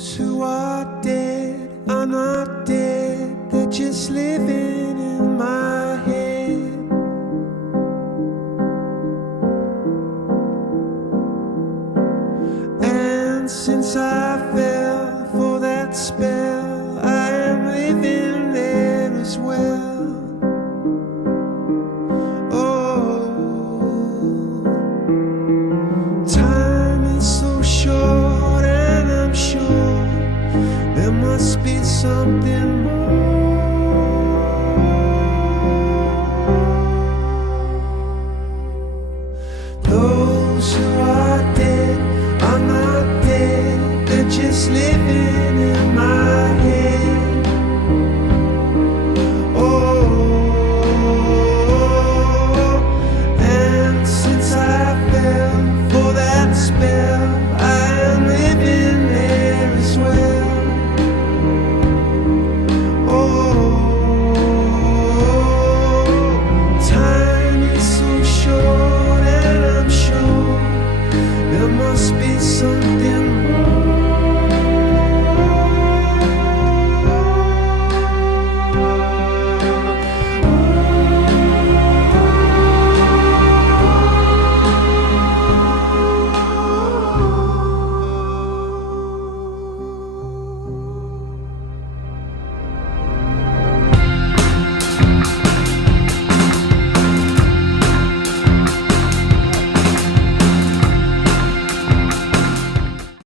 Those who are dead are not dead, they're just living in my head. And since I fell for that spell, I am living there as well. Oh, time is so short, and I'm sure there must be something